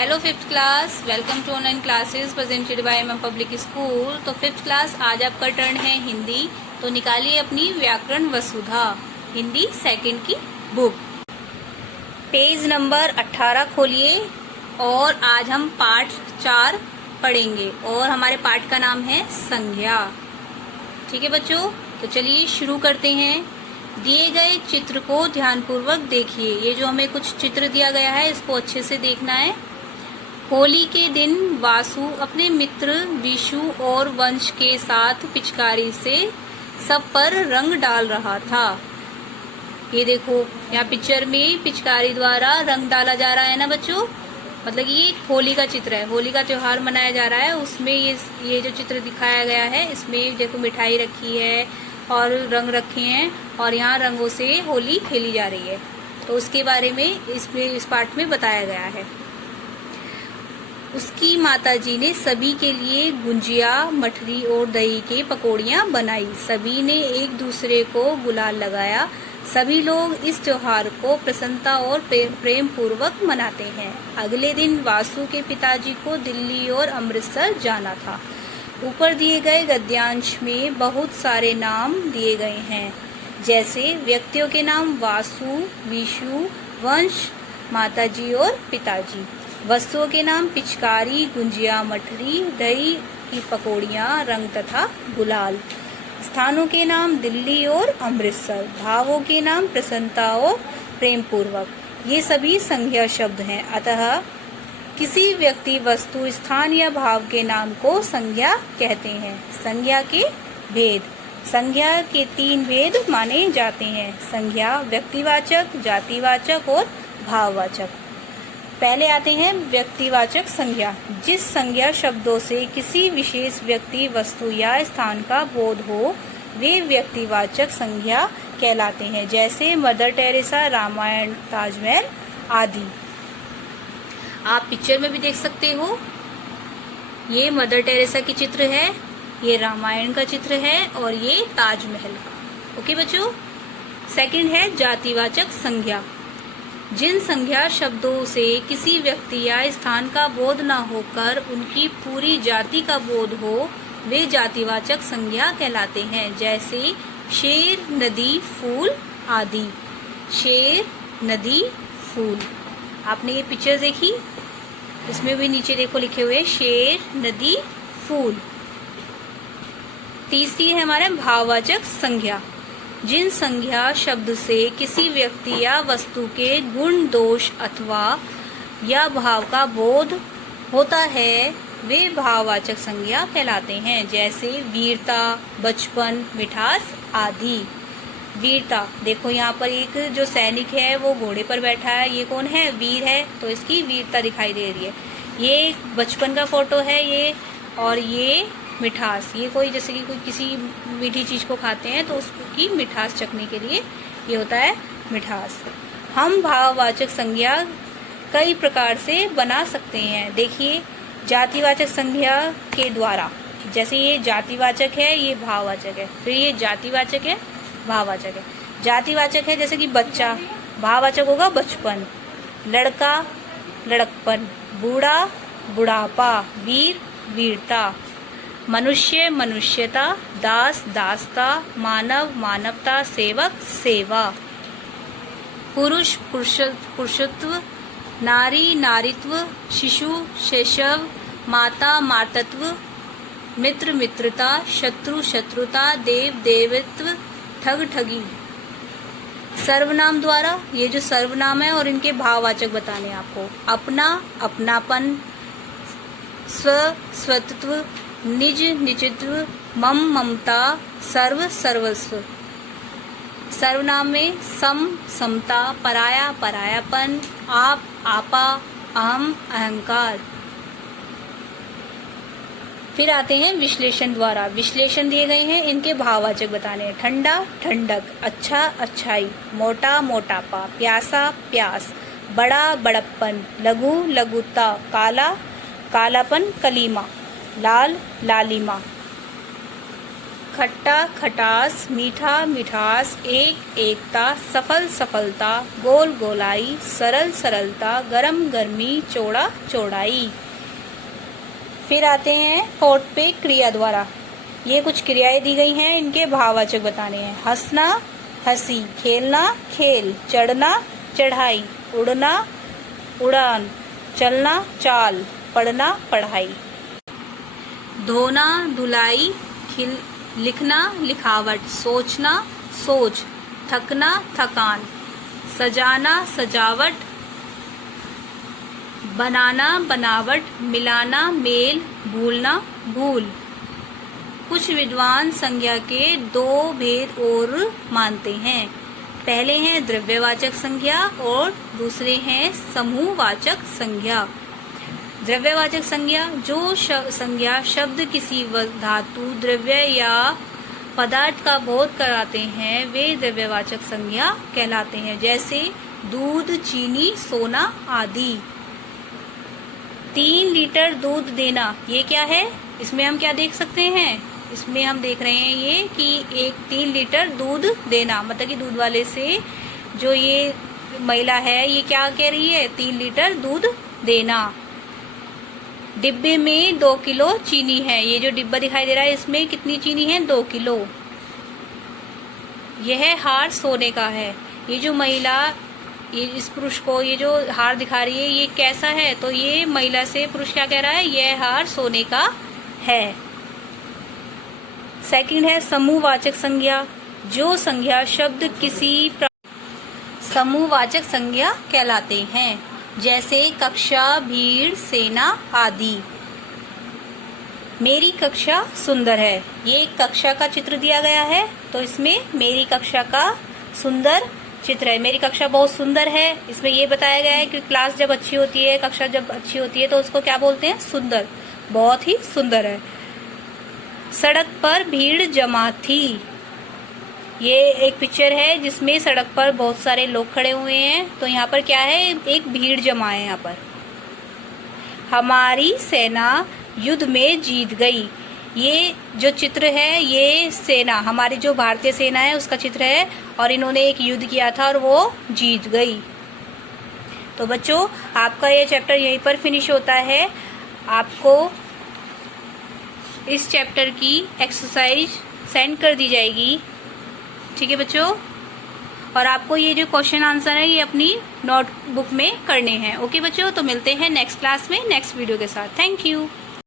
Hello fifth class, welcome to online classes presented by M public school. तो fifth class आज आपका turn है हिंदी। तो निकालिए अपनी व्याकरण वसुधा हिंदी सेकंड की बुक, पेज नंबर 18 खोलिए और आज हम पाठ 4 पढ़ेंगे और हमारे पाठ का नाम है संज्ञा। ठीक है बच्चों, तो चलिए शुरू करते हैं। दिए गए चित्र को ध्यानपूर्वक देखिए। ये जो हमें कुछ चित्र दिया गया है इसको अच्छे से देखना है। होली के दिन वासु अपने मित्र विशु और वंश के साथ पिचकारी से सब पर रंग डाल रहा था। ये देखो यहाँ पिक्चर में पिचकारी द्वारा रंग डाला जा रहा है ना बच्चों। मतलब ये एक होली का चित्र है, होली का त्योहार मनाया जा रहा है। उसमें ये जो चित्र दिखाया गया है इसमें देखो मिठाई रखी है और रंग रखे हैं और यहाँ रंगों से होली खेली जा रही है। तो उसके बारे में इस पाठ में बताया गया है। उसकी माताजी ने सभी के लिए गुंजिया, मठरी और दही के पकौड़ियाँ बनाई। सभी ने एक दूसरे को गुलाल लगाया। सभी लोग इस त्योहार को प्रसन्नता और प्रेम पूर्वक मनाते हैं। अगले दिन वासु के पिताजी को दिल्ली और अमृतसर जाना था। ऊपर दिए गए गद्यांश में बहुत सारे नाम दिए गए हैं, जैसे व्यक्तियों के नाम वासु, विशु, वंश, माताजी और पिताजी। वस्तुओं के नाम पिचकारी, गुंजिया, मठरी, दही की पकौड़ियाँ, रंग तथा गुलाल। स्थानों के नाम दिल्ली और अमृतसर। भावों के नाम प्रसन्नता और प्रेम पूर्वक। ये सभी संज्ञा शब्द हैं। अतः किसी व्यक्ति, वस्तु, स्थान या भाव के नाम को संज्ञा कहते हैं। संज्ञा के भेद। संज्ञा के 3 भेद माने जाते हैं: संज्ञा, व्यक्तिवाचक, जातिवाचक और भाववाचक। पहले आते हैं व्यक्तिवाचक संज्ञा। जिस संज्ञा शब्दों से किसी विशेष व्यक्ति, वस्तु या स्थान का बोध हो वे व्यक्तिवाचक संज्ञा कहलाते हैं, जैसे मदर टेरेसा, रामायण, ताजमहल आदि। आप पिक्चर में भी देख सकते हो, ये मदर टेरेसा की चित्र है, ये रामायण का चित्र है और ये ताजमहल का। ओके बच्चों। सेकंड है जातिवाचक संज्ञा। जिन संज्ञा शब्दों से किसी व्यक्ति या स्थान का बोध न होकर उनकी पूरी जाति का बोध हो वे जातिवाचक संज्ञा कहलाते हैं, जैसे शेर, नदी, फूल आदि। शेर, नदी, फूल। आपने ये पिक्चर देखी, इसमें भी नीचे देखो लिखे हुए शेर, नदी, फूल। तीसरी है हमारे भाववाचक संज्ञा। जिन संज्ञा शब्द से किसी व्यक्ति या वस्तु के गुण, दोष अथवा या भाव का बोध होता है वे भाववाचक संज्ञा कहलाते हैं, जैसे वीरता, बचपन, मिठास आदि। वीरता देखो यहाँ पर एक जो सैनिक है वो घोड़े पर बैठा है, ये कौन है? वीर है, तो इसकी वीरता दिखाई दे रही है। ये बचपन का फोटो है ये, और ये मिठास, ये कोई जैसे कि कोई किसी मीठी चीज को खाते हैं तो उसकी मिठास चखने के लिए ये होता है मिठास। हम भाववाचक संज्ञा कई प्रकार से बना सकते हैं। देखिए जातिवाचक संज्ञा के द्वारा, जैसे ये जातिवाचक है, ये भाववाचक है, फिर ये जातिवाचक है, भाववाचक है। जातिवाचक है जैसे कि बच्चा, भाववाचक होगा बचपन, लड़का, लड़कपन, बूढ़ा, बुढ़ापा, वीर, वीरता, मनुष्य, मनुष्यता, दास, दासता, मानव, मानवता, सेवक, सेवा। पुरुष, पुरुषत्व, नारी, नारीत्व, शिशु, शैशव, माता, मातृत्व, मित्र, मित्रता, शत्रु, शत्रुता, देव, देवत्व, ठग, ठगी। सर्वनाम द्वारा, ये जो सर्वनाम है और इनके भाववाचक बताने हैं आपको। अपना, अपनापन, स्व, स्वत्व, निज, निजत्व, मम, ममता, सर्व, सर्वस्व। सर्वनाम में सम, समता, पराया, परायापन, आप, आपा, अहम, अहंकार। फिर आते हैं विश्लेषण द्वारा। विश्लेषण दिए गए हैं, इनके भाववाचक बताने हैं। ठंडा, ठंडक, अच्छा, अच्छाई, मोटा, मोटापा, प्यासा, प्यास, बड़ा, बड़प्पन, लघु, लघुता, काला, कालापन, कलीमा, लाल, लालिमा। खट्टा खटास, मीठा मिठास, एक एकता, सफल सफलता, गोल गोलाई, सरल सरलता, गरम गर्मी, चौड़ा चौड़ाई। फिर आते हैं फोर्थ पे क्रिया द्वारा। ये कुछ क्रियाएं दी गई हैं, इनके भाववाचक बताने हैं। हंसना हंसी, खेलना खेल, चढ़ना चढ़ाई, उड़ना उड़ान, चलना चाल, पढ़ना पढ़ाई। धोना धुलाई, लिखना लिखावट, सोचना सोच, थकना थकान, सजाना सजावट, बनाना बनावट, मिलाना मेल, भूलना भूल। कुछ विद्वान संज्ञा के दो भेद और मानते हैं। पहले हैं द्रव्यवाचक संज्ञा और दूसरे हैं समूहवाचक संज्ञा। द्रव्यवाचक संज्ञा, जो संज्ञा शब्द किसी धातु, द्रव्य या पदार्थ का बोध कराते हैं, वे द्रव्यवाचक संज्ञा कहलाते हैं। जैसे दूध, चीनी, सोना आदि। 3 लीटर दूध देना, ये क्या है? इसमें हम क्या देख सकते हैं? इसमें हम देख रहे हैं ये कि 3 लीटर दूध देना, मतलब कि दूध वाले से जो ये महिला है ये क्या कह रही है? 3 लीटर दूध देना। डिब्बे में 2 किलो चीनी है। ये जो डिब्बा दिखाई दे रहा है इसमें कितनी चीनी है? 2 किलो। यह हार सोने का है। ये जो महिला, ये इस पुरुष को ये जो हार दिखा रही है ये कैसा है? तो ये महिला से पुरुष क्या कह रहा है? यह हार सोने का है। सेकंड है समूहवाचक संज्ञा, जो संज्ञा शब्द किसी समूहवाचक संज्ञा कहलाते हैं। जैसे कक्षा, भीड़, सेना आदि। मेरी कक्षा सुंदर है। ये एक कक्षा का चित्र दिया गया है, तो इसमें मेरी कक्षा का सुंदर चित्र है। मेरी कक्षा बहुत सुंदर है। इसमें ये बताया गया है कि क्लास जब अच्छी होती है, कक्षा जब अच्छी होती है तो उसको क्या बोलते हैं? सुंदर। बहुत ही सुंदर है। सड़क पर भीड़ जमा थी। ये एक पिक्चर है जिसमें सड़क पर बहुत सारे लोग खड़े हुए हैं, तो यहाँ पर क्या है? एक भीड़ जमा है यहाँ पर। हमारी सेना युद्ध में जीत गई। ये जो चित्र है ये सेना, हमारी जो भारतीय सेना है उसका चित्र है, और इन्होंने एक युद्ध किया था और वो जीत गई। तो बच्चों, आपका ये चैप्टर यहीं पर फिनिश होता है। आपको इस चैप्टर की एक्सरसाइज सेंड कर दी जाएगी, ठीक है बच्चों। और आपको ये जो क्वेश्चन आंसर है ये अपनी नोटबुक में करने हैं। ओके बच्चों, तो मिलते हैं नेक्स्ट क्लास में नेक्स्ट वीडियो के साथ। Thank you.